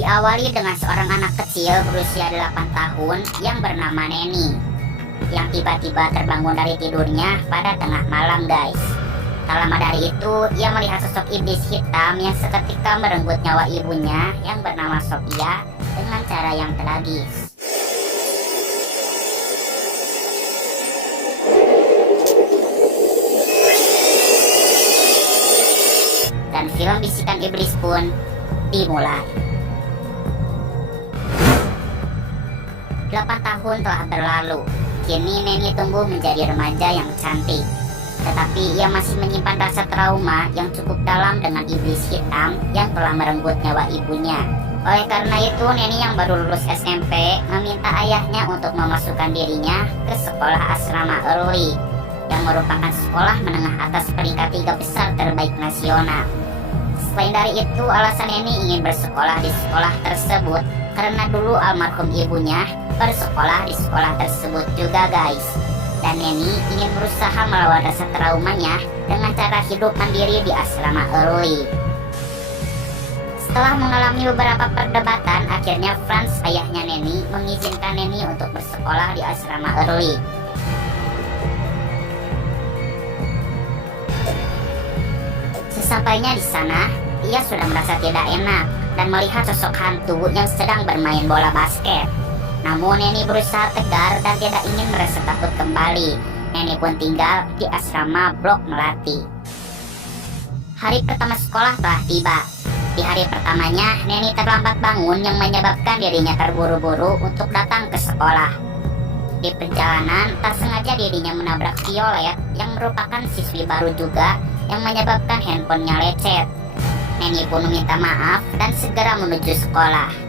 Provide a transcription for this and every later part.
Diawali dengan seorang anak kecil berusia 8 tahun yang bernama Neni, yang tiba-tiba terbangun dari tidurnya pada tengah malam, guys. Tak lama dari itu, ia melihat sosok iblis hitam yang seketika merenggut nyawa ibunya yang bernama Sophia dengan cara yang tragis. Dan film Bisikan Iblis pun dimulai. 8 tahun telah berlalu. Kini Neni tumbuh menjadi remaja yang cantik. Tetapi ia masih menyimpan rasa trauma yang cukup dalam dengan iblis hitam yang telah merenggut nyawa ibunya. Oleh karena itu, Neni yang baru lulus SMP meminta ayahnya untuk memasukkan dirinya ke sekolah asrama Early, yang merupakan sekolah menengah atas peringkat 3 besar terbaik nasional. Selain dari itu, alasan Neni ingin bersekolah di sekolah tersebut karena dulu almarhum ibunya bersekolah di sekolah tersebut juga, guys. Dan Neni ingin berusaha melawan rasa traumanya dengan cara hidup mandiri di asrama Early. Setelah mengalami beberapa perdebatan, akhirnya Franz, ayahnya Neni, mengizinkan Neni untuk bersekolah di asrama Early. Sesampainya di sana, ia sudah merasa tidak enak dan melihat sosok hantu yang sedang bermain bola basket. Namun Neni berusaha tegar dan tidak ingin merasa takut kembali. Neni pun tinggal di asrama Blok Melati. Hari pertama sekolah telah tiba. Di hari pertamanya, Neni terlambat bangun yang menyebabkan dirinya terburu-buru untuk datang ke sekolah. Di perjalanan, tak sengaja dirinya menabrak Violet yang merupakan siswi baru juga yang menyebabkan handphonenya lecet. Neni pun meminta maaf dan segera menuju sekolah.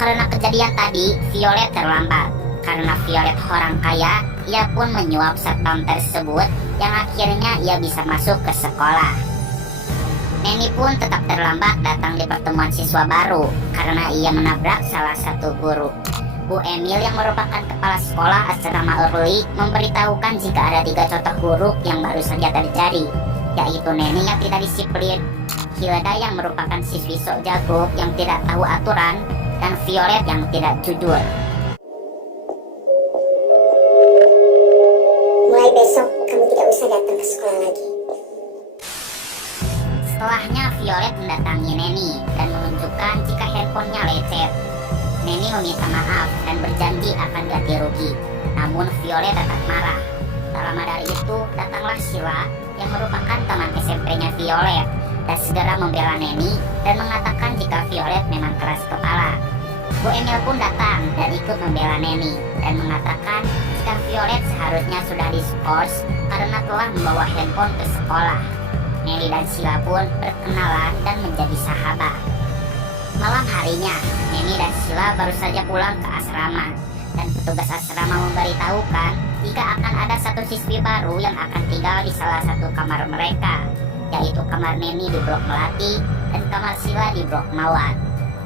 Karena kejadian tadi, Violet terlambat. Karena Violet orang kaya, ia pun menyuap satpam tersebut yang akhirnya ia bisa masuk ke sekolah. Neni pun tetap terlambat datang di pertemuan siswa baru karena ia menabrak salah satu guru. Bu Emil yang merupakan kepala sekolah asrama Early memberitahukan jika ada 3 contoh buruk yang baru saja terjadi, yaitu Neni yang tidak disiplin, Hilda yang merupakan siswi sok jago yang tidak tahu aturan, dan Violet yang tidak jujur. Mulai besok kamu tidak usah datang ke sekolah lagi. Setelahnya Violet mendatangi Neni dan menunjukkan jika handphonenya lecet. Neni meminta maaf dan berjanji akan ganti rugi. Namun Violet tetap marah. Tak lama dari itu datanglah Sheila yang merupakan teman SMP-nya Violet dan segera membela Neni dan mengatakan jika Violet memang keras kepala. Bu Emil pun datang dan ikut membela Neni dan mengatakan jika Violet seharusnya sudah diskors karena telah membawa handphone ke sekolah. Neni dan Sheila pun berkenalan dan menjadi sahabat. Malam harinya, Neni dan Sheila baru saja pulang ke asrama dan petugas asrama memberitahukan jika akan ada satu siswi baru yang akan tinggal di salah satu kamar mereka, yaitu kamar Neni di Blok Melati dan kamar Sheila di Blok Mawar.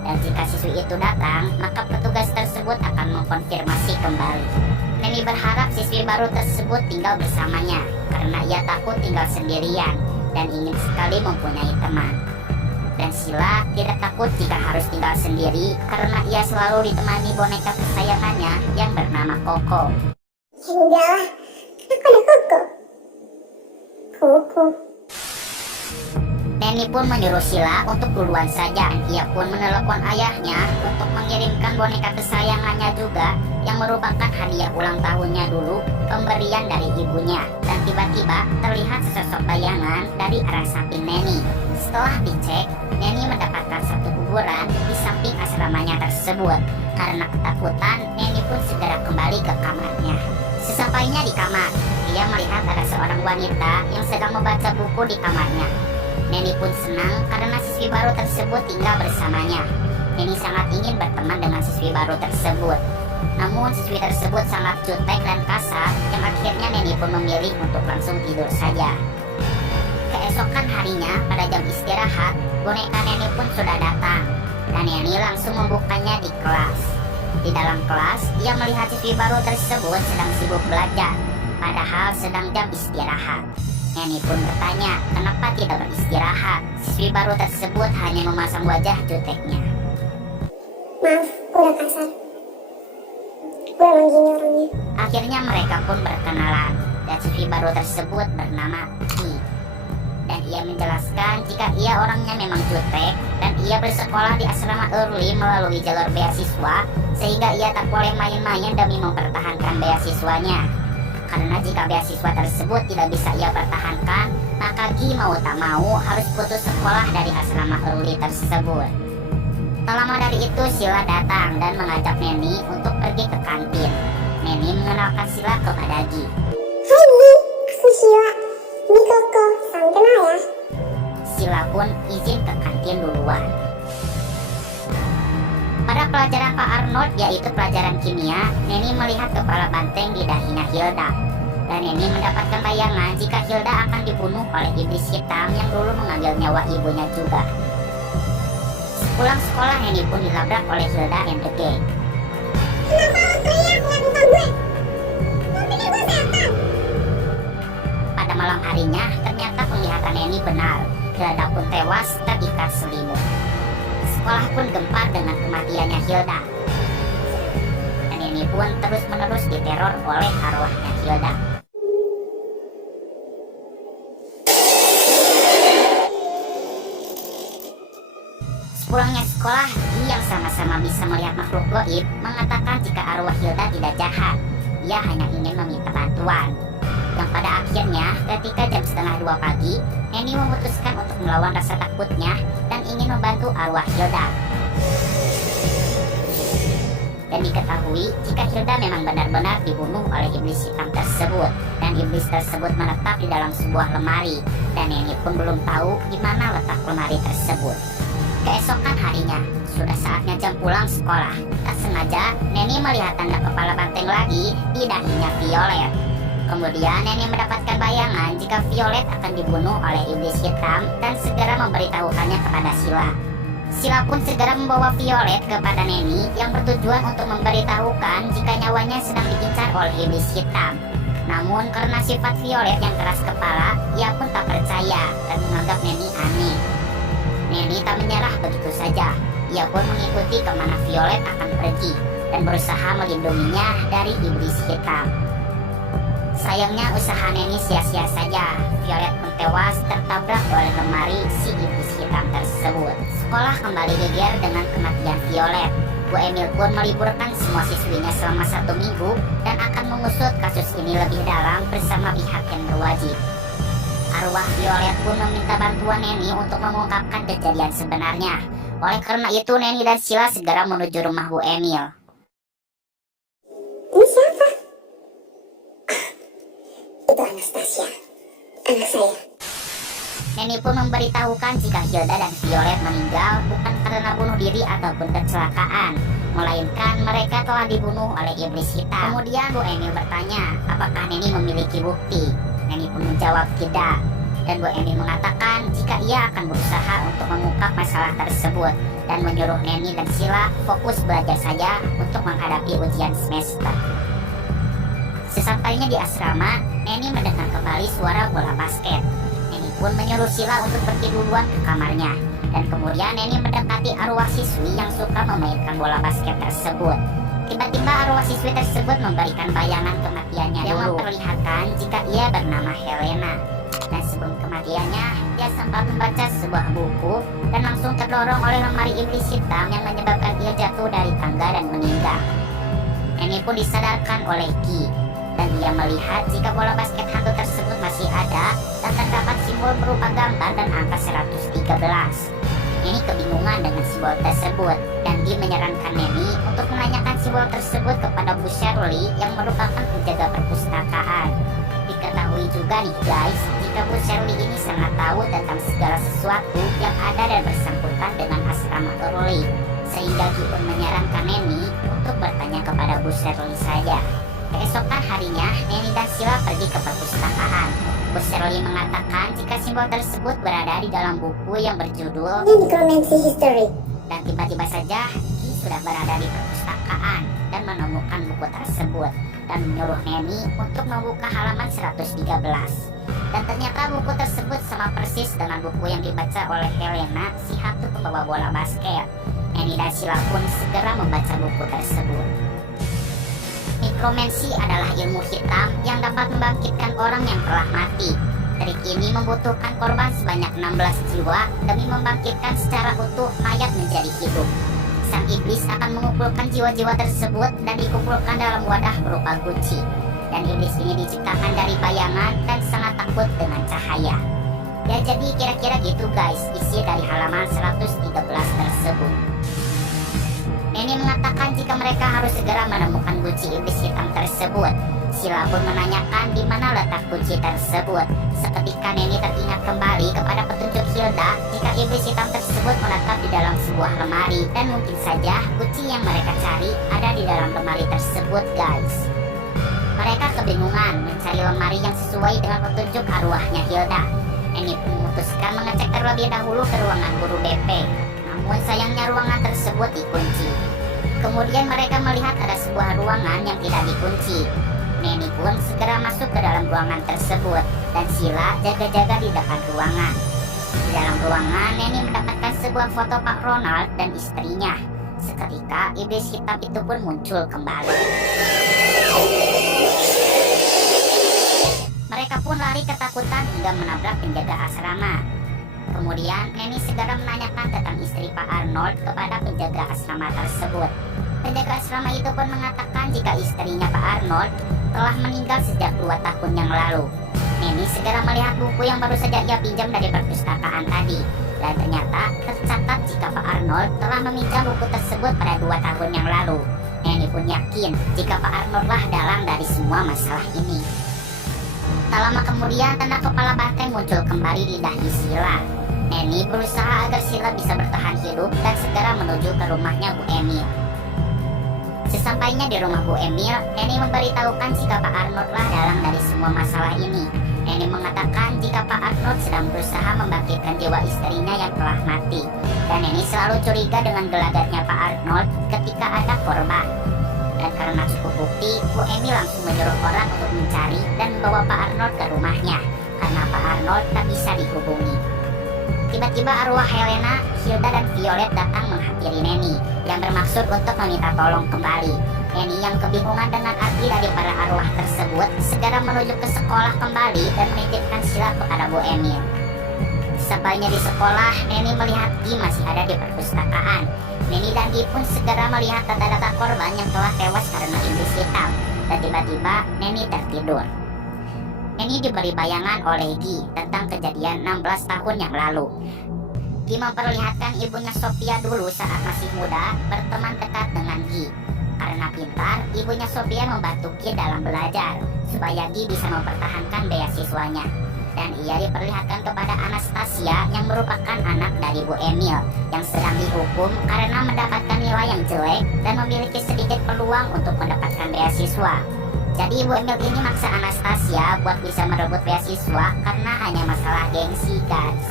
Dan jika siswi itu datang, maka petugas tersebut akan mengkonfirmasi kembali. Neni berharap siswi baru tersebut tinggal bersamanya karena ia takut tinggal sendirian dan ingin sekali mempunyai teman. Dan Sheila tidak takut jika harus tinggal sendiri karena ia selalu ditemani boneka kesayangannya yang bernama Koko. Ya udahlah, aku ada Koko. Koko. Neni pun menyuruh Sheila untuk duluan saja. Ia pun menelepon ayahnya untuk mengirimkan boneka kesayangannya juga yang merupakan hadiah ulang tahunnya dulu, pemberian dari ibunya. Dan tiba-tiba terlihat sesosok bayangan dari arah samping Neni. Setelah dicek, Neni mendapatkan satu kuburan di samping asramanya tersebut. Karena ketakutan, Neni pun segera kembali ke kamarnya. Sesampainya di kamar, dia melihat ada seorang wanita yang sedang membaca buku di kamarnya. Neni pun senang karena siswi baru tersebut tinggal bersamanya. Neni sangat ingin berteman dengan siswi baru tersebut. Namun siswi tersebut sangat jutek dan kasar yang akhirnya Neni pun memilih untuk langsung tidur saja. Keesokan harinya pada jam istirahat, boneka Neni pun sudah datang dan Neni langsung membukanya di kelas. Di dalam kelas, ia melihat siswi baru tersebut sedang sibuk belajar, padahal sedang jam istirahat. Neni pun bertanya kenapa tidak beristirahat. Siswi baru tersebut hanya memasang wajah juteknya. Maaf, gue udah kasar. Gue emang gini orangnya. Akhirnya mereka pun berkenalan, dan siswi baru tersebut bernama Ki. Dan ia menjelaskan jika ia orangnya memang jutek dan ia bersekolah di asrama early melalui jalur beasiswa, sehingga ia tak boleh main-main demi mempertahankan beasiswanya. Karena jika beasiswa tersebut tidak bisa ia pertahankan, maka Gi mau tak mau harus putus sekolah dari asrama early tersebut. Tak lama dari itu Sila datang dan mengajak Neni untuk pergi ke kantin. Neni mengenalkan Sila kepada Gi. Hai Mi, aku Sheila. Ini Koko, salam kenal ya. Sila pun izin ke kantin duluan. Pada pelajaran Pak Arnold, yaitu pelajaran kimia, Neni melihat kepala banteng di dahinya Hilda. Dan Neni mendapatkan bayangan jika Hilda akan dibunuh oleh iblis hitam yang dulu mengambil nyawa ibunya juga. Pulang sekolah, Neni pun dilabrak oleh Hilda and the gang. Kenapa lo teriak nggak minta gue? Lo pikir gue setan? Pada malam harinya, ternyata penglihatan Neni benar. Hilda pun tewas terikat selimut. Sekolah pun gempar dengan kematiannya Hilda. Dan Neni pun terus-menerus diteror oleh arwahnya Hilda. Sepulangnya sekolah, Gi yang sama-sama bisa melihat makhluk goib mengatakan jika arwah Hilda tidak jahat. Ia hanya ingin meminta bantuan. Yang pada akhirnya, ketika jam 1:30 pagi, Neni memutuskan untuk melawan rasa takutnya dan ingin membantu arwah Hilda. Dan diketahui jika Hilda memang benar-benar dibunuh oleh iblis hitam tersebut, dan iblis tersebut menetap di dalam sebuah lemari, dan Neni pun belum tahu di mana letak lemari tersebut. Keesokan harinya, sudah saatnya jam pulang sekolah. Tak sengaja, Neni melihat tanda kepala banteng lagi di dahinya Violet. Kemudian Neni mendapatkan bayangan jika Violet akan dibunuh oleh iblis hitam dan segera memberitahukannya kepada Sila. Sila pun segera membawa Violet kepada Neni yang bertujuan untuk memberitahukan jika nyawanya sedang diincar oleh iblis hitam. Namun karena sifat Violet yang keras kepala, ia pun tak percaya dan menganggap Neni aneh. Neni tak menyerah begitu saja. Ia pun mengikuti kemana Violet akan pergi dan berusaha melindunginya dari iblis hitam. Sayangnya usaha Neni sia-sia saja. Violet pun tewas tertabrak oleh lemari si iblis hitam tersebut. Sekolah kembali geger dengan kematian Violet. Bu Emil pun meliburkan semua siswinya selama 1 minggu dan akan mengusut kasus ini lebih dalam bersama pihak yang berwajib. Arwah Violet pun meminta bantuan Neni untuk mengungkapkan kejadian sebenarnya. Oleh karena itu, Neni dan Sila segera menuju rumah Bu Emil. Ini siapa? Itu Anastasia, anak saya. Neni pun memberitahukan jika Hilda dan Violet meninggal bukan karena bunuh diri ataupun kecelakaan, melainkan mereka telah dibunuh oleh iblis hitam. Kemudian Bu Emil bertanya, apakah Neni memiliki bukti? Neni pun menjawab tidak. Dan Bu Emil mengatakan jika ia akan berusaha untuk mengungkap masalah tersebut dan menyuruh Neni dan Sila fokus belajar saja untuk menghadapi ujian semester. Sesampainya di asrama, Neni mendengar kembali suara bola basket. Neni pun menyuruh Sila untuk pergi duluan ke kamarnya. Dan kemudian Neni mendekati arwah siswi yang suka memainkan bola basket tersebut. Tiba-tiba arwah siswi tersebut memberikan bayangan kematiannya yang memperlihatkan jika ia bernama Helena. Dan sebelum kematiannya, dia sempat membaca sebuah buku dan langsung terdorong oleh lemari iblis hitam yang menyebabkan ia jatuh dari tangga dan meninggal. Neni pun disadarkan oleh Ki, dan dia melihat jika bola basket hantu tersebut masih ada dan terdapat simbol berupa gambar dan angka 113. Neni kebingungan dengan simbol tersebut dan dia menyarankan Neni untuk menanyakan simbol tersebut kepada Bu Shirley yang merupakan penjaga perpustakaan. Diketahui juga nih guys, jika Bu Shirley ini sangat tahu tentang segala sesuatu yang ada dan bersangkutan dengan asrama Early, sehingga Gi pun menyarankan Neni untuk bertanya kepada Bu Shirley saja. Keesokan harinya, Neni dan Sila pergi ke perpustakaan. Bu Shirley mengatakan jika simbol tersebut berada di dalam buku yang berjudul Necromancy History. Dan tiba-tiba saja Ki sudah berada di perpustakaan dan menemukan buku tersebut dan menyuruh Neni untuk membuka halaman 113. Dan ternyata buku tersebut sama persis dengan buku yang dibaca oleh Helena, si hantu pembawa bola basket. Neni dan Sheila pun segera membaca buku tersebut. Nekromansi adalah ilmu hitam yang dapat membangkitkan orang yang telah mati. Trik ini membutuhkan korban sebanyak 16 jiwa demi membangkitkan secara utuh mayat menjadi hidup. Sang iblis akan mengumpulkan jiwa-jiwa tersebut dan dikumpulkan dalam wadah berupa guci. Dan iblis ini diciptakan dari bayangan dan sangat takut dengan cahaya. Ya jadi kira-kira gitu guys isi dari halaman 113 tersebut. Neni mengatakan jika mereka harus segera menemukan guci iblis hitam tersebut. Sheila pun menanyakan di mana letak kunci tersebut. Seketika Neni teringat kembali kepada petunjuk Hilda jika iblis hitam tersebut menetap di dalam sebuah lemari dan mungkin saja kunci yang mereka cari ada di dalam lemari tersebut guys. Mereka kebingungan mencari lemari yang sesuai dengan petunjuk arwahnya Hilda. Neni pun memutuskan mengecek terlebih dahulu ke ruangan guru BP. Namun sayangnya ruangan tersebut dikunci. Kemudian mereka melihat ada sebuah ruangan yang tidak dikunci. Neni pun segera masuk ke dalam ruangan tersebut dan Sheila jaga-jaga di depan ruangan. Di dalam ruangan, Neni mendapatkan sebuah foto Pak Ronald dan istrinya. Seketika, iblis hitam itu pun muncul kembali. Mereka pun lari ketakutan hingga menabrak penjaga asrama. Kemudian, Neni segera menanyakan tentang istri Pak Arnold kepada penjaga asrama tersebut. Penjaga asrama itu pun mengatakan jika istrinya Pak Arnold telah meninggal sejak 2 tahun yang lalu. Neni segera melihat buku yang baru saja ia pinjam dari perpustakaan tadi. Dan ternyata tercatat jika Pak Arnold telah meminjam buku tersebut pada 2 tahun yang lalu. Neni pun yakin jika Pak Arnold lah dalang dari semua masalah ini. Tak lama kemudian tanda kepala banteng muncul kembali di dahi Sheila. Neni berusaha agar Sheila bisa bertahan hidup dan segera menuju ke rumahnya Bu Emil. Sesampainya di rumah Bu Emil, Neni memberitahukan jika Pak Arnold lah dalang dari semua masalah ini. Neni mengatakan jika Pak Arnold sedang berusaha membangkitkan jiwa istrinya yang telah mati. Dan Neni selalu curiga dengan gelagatnya Pak Arnold ketika ada korban. Dan karena cukup bukti, Bu Emil langsung menyuruh orang untuk mencari dan membawa Pak Arnold ke rumahnya. Karena Pak Arnold tak bisa dihubungi. Tiba-tiba arwah Helena, Hilda dan Violet datang menghampiri Neni yang bermaksud untuk meminta tolong kembali. Neni yang kebingungan dengan arti dari para arwah tersebut segera menuju ke sekolah kembali dan menitipkan Sheila kepada Bu Emil. Sampainya di sekolah, Neni melihat Gi masih ada di perpustakaan. Neni dan Gi pun segera melihat tanda-tanda korban yang telah tewas karena iblis hitam. Dan tiba-tiba Neni tertidur. Neni diberi bayangan oleh Gi tentang kejadian 16 tahun yang lalu. Gi memperlihatkan ibunya Sophia dulu saat masih muda berteman dekat dengan Gi. Karena pintar, ibunya Sophia membantu Gi dalam belajar supaya Gi bisa mempertahankan beasiswanya. Dan ia diperlihatkan kepada Anastasia yang merupakan anak dari Bu Emil yang sedang dihukum karena mendapatkan nilai yang jelek dan memiliki sedikit peluang untuk mendapatkan beasiswa. Jadi Bu Emil ini maksa Anastasia buat bisa merebut beasiswa karena hanya masalah gengsi guys.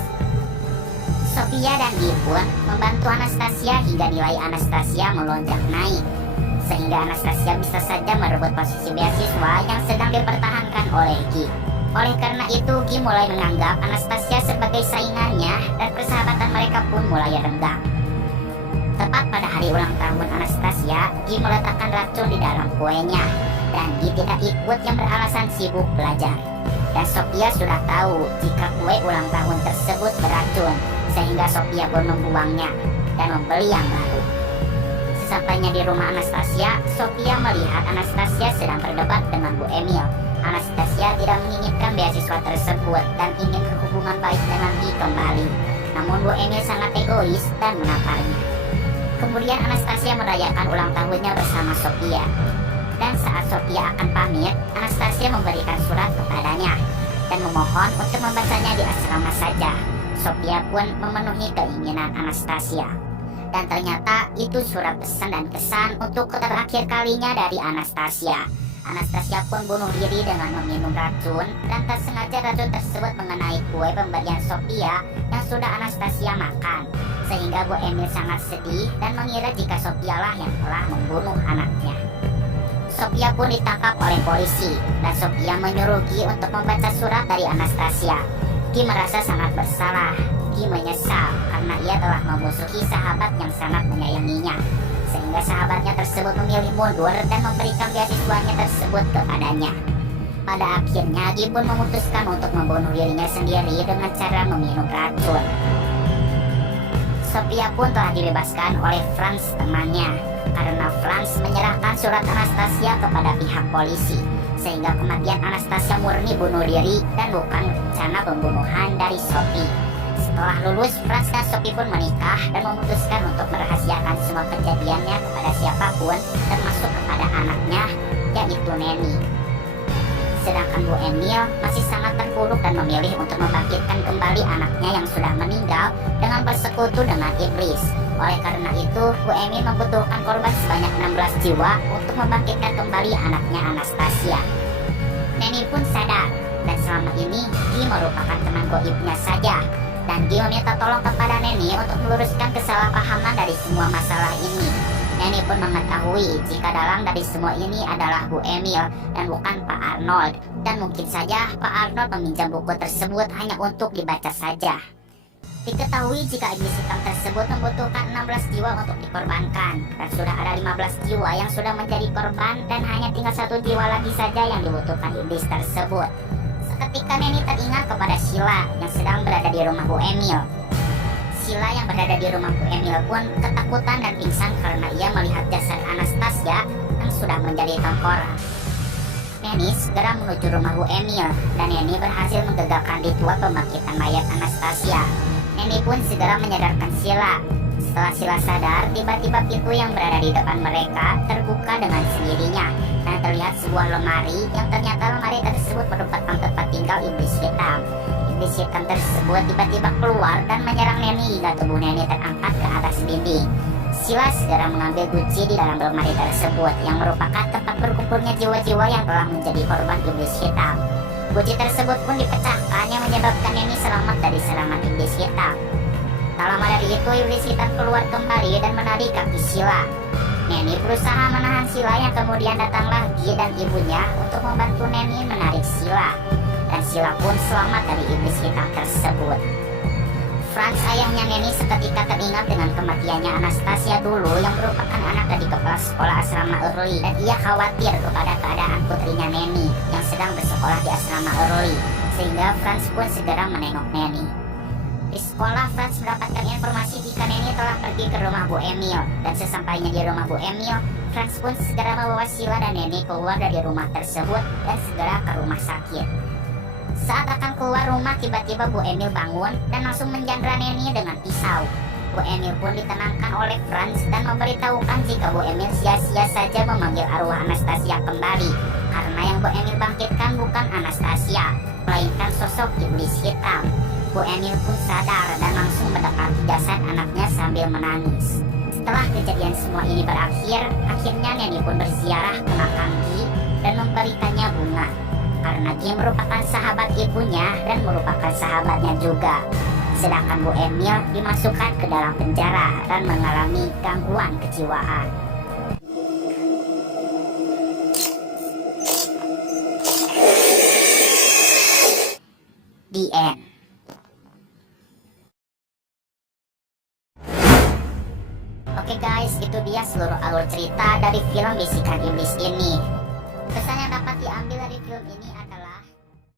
Sophia dan Gi pun membantu Anastasia hingga nilai Anastasia melonjak naik. Sehingga Anastasia bisa saja merebut posisi beasiswa yang sedang dipertahankan oleh Gi. Oleh karena itu Gi mulai menganggap Anastasia sebagai saingannya dan persahabatan mereka pun mulai renggang. Tepat pada hari ulang tahun Anastasia, Gi meletakkan racun di dalam kuenya. Dan Gi tidak ikut yang beralasan sibuk belajar. Dan Sophia sudah tahu jika kue ulang tahun tersebut beracun, sehingga Sophia pun membuangnya dan membeli yang baru. Sesampainya di rumah Anastasia, Sophia melihat Anastasia sedang berdebat dengan Bu Emil. Anastasia tidak menginginkan beasiswa tersebut dan ingin berhubungan baik dengan Gi kembali. Namun Bu Emil sangat egois dan menamparnya. Kemudian Anastasia merayakan ulang tahunnya bersama Sophia. Dan saat Sophia akan pamit, Anastasia memberikan surat kepadanya dan memohon untuk membacanya di asrama saja. Sophia pun memenuhi keinginan Anastasia. Dan ternyata itu surat pesan dan kesan untuk terakhir kalinya dari Anastasia. Anastasia pun bunuh diri dengan meminum racun dan tak sengaja racun tersebut mengenai kue pemberian Sophia yang sudah Anastasia makan. Sehingga Bu Emil sangat sedih dan mengira jika Sophia lah yang telah membunuh anaknya. Sophia pun ditangkap oleh polisi dan Sophia menyuruh Gi untuk membaca surat dari Anastasia. Gi merasa sangat bersalah. Gi menyesal karena karena ia telah memusuhi sahabat yang sangat menyayanginya, sehingga sahabatnya tersebut memilih mundur dan memberikan beasiswanya tersebut kepadanya. Pada akhirnya Gibbon memutuskan untuk membunuh dirinya sendiri dengan cara meminum racun. Sophia pun telah dibebaskan oleh Franz temannya, karena Franz menyerahkan surat Anastasia kepada pihak polisi, sehingga kematian Anastasia murni bunuh diri dan bukan rencana pembunuhan dari Sophie. Setelah lulus, Franz dan Sophie pun menikah dan memutuskan untuk merahasiakan semua kejadiannya kepada siapapun, termasuk kepada anaknya, yaitu Nanny. Sedangkan Bu Emil masih sangat terpuruk dan memilih untuk membangkitkan kembali anaknya yang sudah meninggal dengan bersekutu dengan iblis. Oleh karena itu, Bu Emil membutuhkan korban sebanyak 16 jiwa untuk membangkitkan kembali anaknya Anastasia. Nanny pun sadar, dan selama ini Guy merupakan teman goibnya saja, dan Guy meminta tolong kepada Nanny untuk meluruskan kesalahpahaman dari semua masalah ini. Nanny pun mengetahui jika dalang dari semua ini adalah Bu Emil dan bukan Pak Arnold, dan mungkin saja Pak Arnold meminjam buku tersebut hanya untuk dibaca saja. Diketahui jika iblis hitam tersebut membutuhkan 16 jiwa untuk dikorbankan, dan sudah ada 15 jiwa yang sudah menjadi korban dan hanya tinggal 1 jiwa lagi saja yang dibutuhkan iblis tersebut. Seketika Nanny teringat kepada Sheila yang sedang berada di rumah Bu Emil. Sheila yang berada di rumah Bu Emil pun ketakutan dan pingsan karena ia melihat jasad Anastasia yang sudah menjadi tengkorak. Nanny segera menuju rumah Bu Emil, dan Nanny berhasil menggagalkan ritual pembangkitan mayat Anastasia. Nanny pun segera menyadarkan Sheila. Setelah Sheila sadar, tiba-tiba pintu yang berada di depan mereka terbuka dengan sendirinya, dan terlihat sebuah lemari yang ternyata lemari tersebut merupakan tempat tinggal iblis hitam. Iblis hitam tersebut tiba-tiba keluar dan menyerang Nanny hingga tubuh Nanny terangkat ke atas dinding. Sheila segera mengambil kunci di dalam lemari tersebut yang merupakan tempat berkumpulnya jiwa-jiwa yang telah menjadi korban iblis hitam. Kunci tersebut pun dipecahkan yang menyebabkan Nanny selamat dari serangan iblis hitam. Tak lama dari itu, iblis hitam keluar kembali dan menarik kaki Sheila. Nanny berusaha menahan Sheila yang kemudian datang lagi dan ibunya untuk membantu Nanny menarik Sheila. Dan Sheila pun selamat dari iblis hitam tersebut. Franz, ayahnya Nanny, seketika teringat dengan kematiannya Anastasia dulu yang merupakan anak dari kepala sekolah asrama Early, dan ia khawatir kepada keadaan putrinya Nanny yang sedang bersekolah di asrama Early, sehingga Franz pun segera menengok Nanny. Di sekolah, Franz mendapatkan informasi jika Nanny telah pergi ke rumah Bu Emil, dan sesampainya di rumah Bu Emil, Franz pun segera membawa Sheila dan Nanny keluar dari rumah tersebut dan segera ke rumah sakit. Saat akan keluar rumah, tiba-tiba Bu Emil bangun dan langsung menjandra Nanny dengan pisau. Bu Emil pun ditenangkan oleh Franz dan memberitahukan jika Bu Emil sia-sia saja memanggil arwah Anastasia kembali, karena yang Bu Emil bangkitkan bukan Anastasia, melainkan sosok iblis hitam. Bu Emil pun sadar dan langsung mendekati jasad anaknya sambil menangis. Setelah kejadian semua ini berakhir, akhirnya Nanny pun berziarah ke makam Guy dan memberikannya bunga, karena Guy merupakan sahabat ibunya dan merupakan sahabatnya juga. Sedangkan Bu Emil dimasukkan ke dalam penjara dan mengalami gangguan kejiwaan. The end. Oke guys, itu dia seluruh alur cerita dari film Bisikan Iblis ini. Pesan yang dapat diambil dari film ini adalah